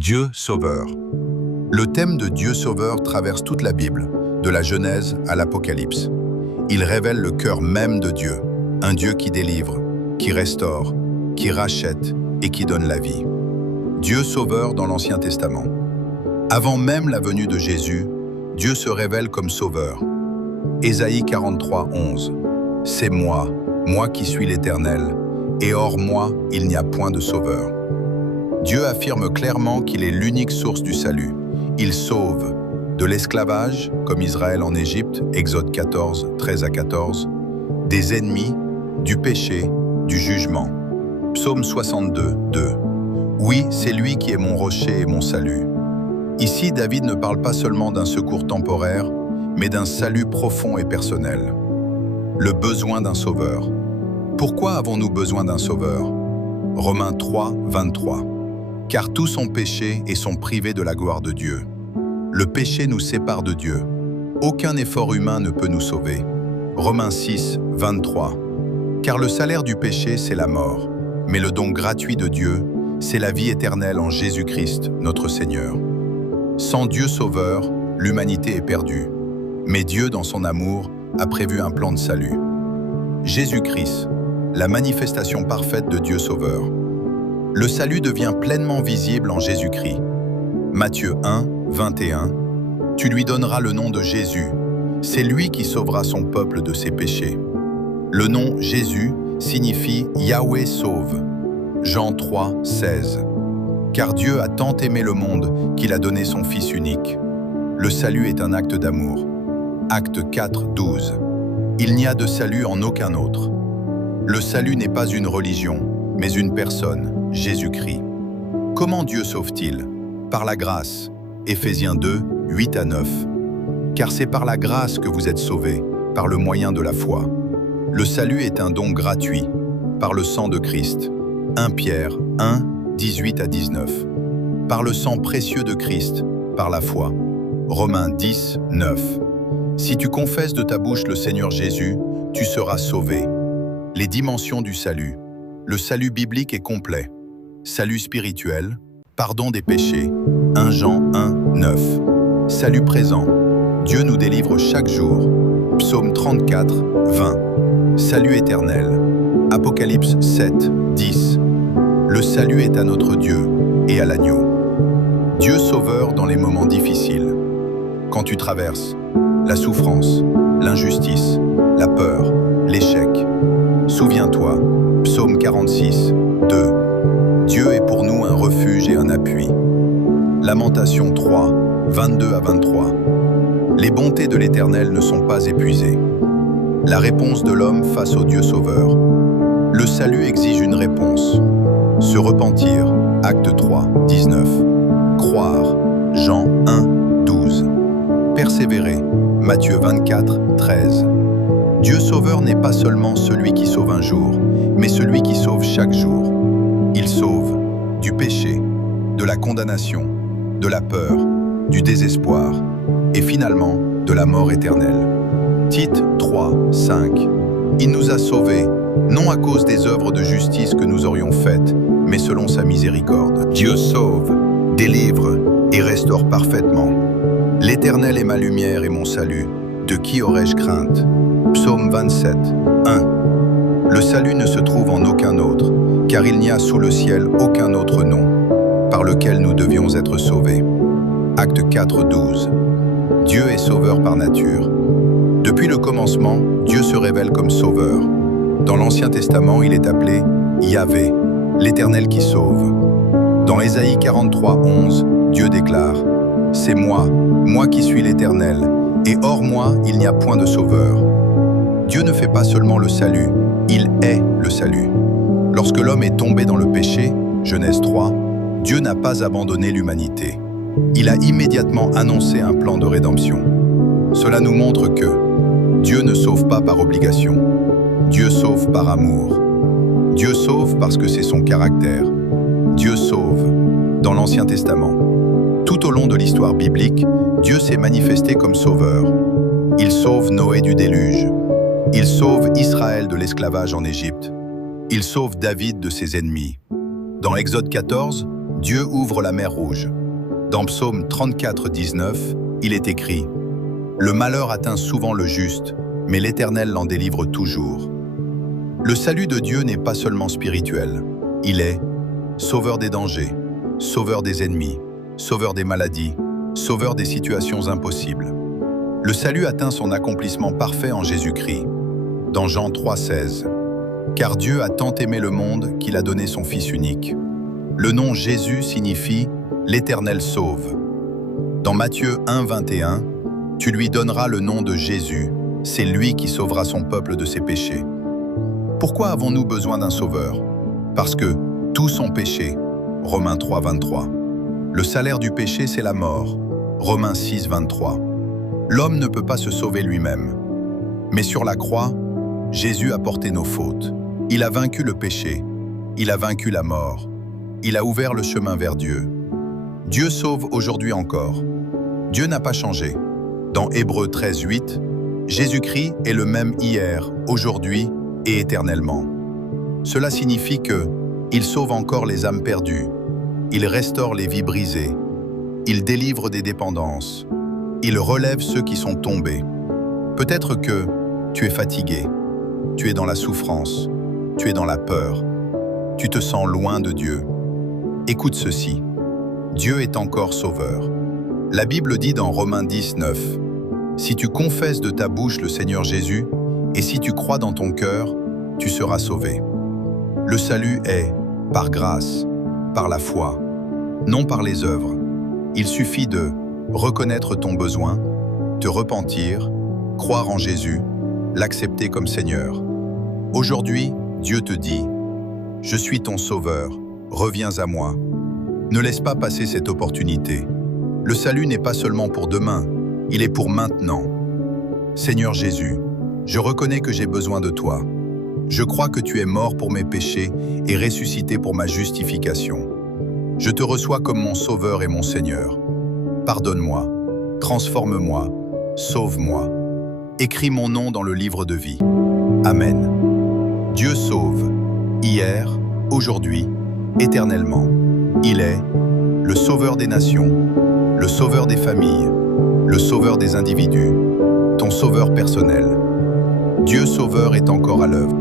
Dieu sauveur. Le thème de Dieu sauveur traverse toute la Bible, de la Genèse à l'Apocalypse. Il révèle le cœur même de Dieu, un Dieu qui délivre, qui restaure, qui rachète et qui donne la vie. Dieu sauveur dans l'Ancien Testament. Avant même la venue de Jésus, Dieu se révèle comme sauveur. Ésaïe 43, 11. C'est moi qui suis l'Éternel, et hors moi, il n'y a point de sauveur. Dieu affirme clairement qu'il est l'unique source du salut. Il sauve de l'esclavage, comme Israël en Égypte, Exode 14, 13 à 14, des ennemis, du péché, du jugement. Psaume 62, 2. Oui, c'est lui qui est mon rocher et mon salut. Ici, David ne parle pas seulement d'un secours temporaire, mais d'un salut profond et personnel. Le besoin d'un sauveur. Pourquoi avons-nous besoin d'un sauveur? Romains 3, 23. Car tous ont péché et sont privés de la gloire de Dieu. Le péché nous sépare de Dieu. Aucun effort humain ne peut nous sauver. Romains 6, 23. Car le salaire du péché, c'est la mort. Mais le don gratuit de Dieu, c'est la vie éternelle en Jésus-Christ, notre Seigneur. Sans Dieu sauveur, l'humanité est perdue. Mais Dieu, dans son amour, a prévu un plan de salut. Jésus-Christ, la manifestation parfaite de Dieu sauveur. Le salut devient pleinement visible en Jésus-Christ. Matthieu 1, 21. Tu lui donneras le nom de Jésus. C'est lui qui sauvera son peuple de ses péchés. Le nom Jésus signifie Yahweh sauve. Jean 3, 16. Car Dieu a tant aimé le monde qu'il a donné son Fils unique. Le salut est un acte d'amour. Acte 4, 12. Il n'y a de salut en aucun autre. Le salut n'est pas une religion, mais une personne, Jésus-Christ. Comment Dieu sauve-t-il? Par la grâce. Éphésiens 2, 8 à 9. Car c'est par la grâce que vous êtes sauvés, par le moyen de la foi. Le salut est un don gratuit, par le sang de Christ. 1 Pierre 1, 18 à 19. Par le sang précieux de Christ, par la foi. Romains 10, 9. Si tu confesses de ta bouche le Seigneur Jésus, tu seras sauvé. Les dimensions du salut. Le salut biblique est complet. Salut spirituel, pardon des péchés, 1 Jean 1, 9. Salut présent, Dieu nous délivre chaque jour, Psaume 34, 20. Salut éternel, Apocalypse 7, 10. Le salut est à notre Dieu et à l'agneau. Dieu sauveur dans les moments difficiles. Quand tu traverses la souffrance, l'injustice, la peur, l'échec. Souviens-toi, Psaume 46, 2. Dieu est pour nous un refuge et un appui. Lamentation 3, 22 à 23. Les bontés de l'Éternel ne sont pas épuisées. La réponse de l'homme face au Dieu sauveur. Le salut exige une réponse. Se repentir, Acte 3, 19. Croire, Jean 1, 12. Persévérer, Matthieu 24, 13. Dieu sauveur n'est pas seulement celui qui sauve un jour, mais celui qui sauve chaque jour. Il sauve du péché, de la condamnation, de la peur, du désespoir et finalement de la mort éternelle. Tite 3, 5. Il nous a sauvés, non à cause des œuvres de justice que nous aurions faites, mais selon sa miséricorde. Dieu sauve, délivre et restaure parfaitement. L'Éternel est ma lumière et mon salut. De qui aurais-je crainte? Psaume 27, 1. Le salut ne se trouve en aucun autre, car il n'y a sous le ciel aucun autre nom, par lequel nous devions être sauvés. Acte 4, 12. Dieu est sauveur par nature. Depuis le commencement, Dieu se révèle comme sauveur. Dans l'Ancien Testament, il est appelé Yahvé, l'Éternel qui sauve. Dans Ésaïe 43, 11, Dieu déclare « C'est moi qui suis l'Éternel, et hors moi, il n'y a point de sauveur. » Dieu ne fait pas seulement le salut, il est le salut. Lorsque l'homme est tombé dans le péché, Genèse 3, Dieu n'a pas abandonné l'humanité. Il a immédiatement annoncé un plan de rédemption. Cela nous montre que Dieu ne sauve pas par obligation. Dieu sauve par amour. Dieu sauve parce que c'est son caractère. Dieu sauve dans l'Ancien Testament. Tout au long de l'histoire biblique, Dieu s'est manifesté comme sauveur. Il sauve Noé du déluge. Il sauve Israël de l'esclavage en Égypte. Il sauve David de ses ennemis. Dans Exode 14, Dieu ouvre la mer Rouge. Dans Psaume 34, 19, il est écrit « Le malheur atteint souvent le juste, mais l'Éternel l'en délivre toujours. » Le salut de Dieu n'est pas seulement spirituel. Il est sauveur des dangers, sauveur des ennemis, sauveur des maladies, sauveur des situations impossibles. Le salut atteint son accomplissement parfait en Jésus-Christ. Dans Jean 3, 16, « Car Dieu a tant aimé le monde qu'il a donné son Fils unique. » Le nom Jésus signifie « l'Éternel sauve ». Dans Matthieu 1, 21, « Tu lui donneras le nom de Jésus, c'est lui qui sauvera son peuple de ses péchés. » Pourquoi avons-nous besoin d'un sauveur? Parce que tous ont péché. Romains 3, 23. Le salaire du péché, c'est la mort. Romains 6, 23. L'homme ne peut pas se sauver lui-même. Mais sur la croix, Jésus a porté nos fautes. Il a vaincu le péché. Il a vaincu la mort. Il a ouvert le chemin vers Dieu. Dieu sauve aujourd'hui encore. Dieu n'a pas changé. Dans Hébreux 13, 8, Jésus-Christ est le même hier, aujourd'hui et éternellement. Cela signifie que il sauve encore les âmes perdues, il restaure les vies brisées, il délivre des dépendances, il relève ceux qui sont tombés. Peut-être que tu es fatigué, tu es dans la souffrance, tu es dans la peur, tu te sens loin de Dieu. Écoute ceci, Dieu est encore sauveur. La Bible dit dans Romains 10, 9, « Si tu confesses de ta bouche le Seigneur Jésus, et si tu crois dans ton cœur, tu seras sauvé. » Le salut est par grâce, par la foi, non par les œuvres. Il suffit de reconnaître ton besoin, te repentir, croire en Jésus, l'accepter comme Seigneur. Aujourd'hui, Dieu te dit « Je suis ton sauveur, reviens à moi. » Ne laisse pas passer cette opportunité. Le salut n'est pas seulement pour demain, il est pour maintenant. Seigneur Jésus, je reconnais que j'ai besoin de toi. Je crois que tu es mort pour mes péchés et ressuscité pour ma justification. Je te reçois comme mon Sauveur et mon Seigneur. Pardonne-moi, transforme-moi, sauve-moi. Écris mon nom dans le livre de vie. Amen. Dieu sauve, hier, aujourd'hui, éternellement. Il est le Sauveur des nations, le Sauveur des familles, le Sauveur des individus, ton Sauveur personnel. Dieu Sauveur est encore à l'œuvre.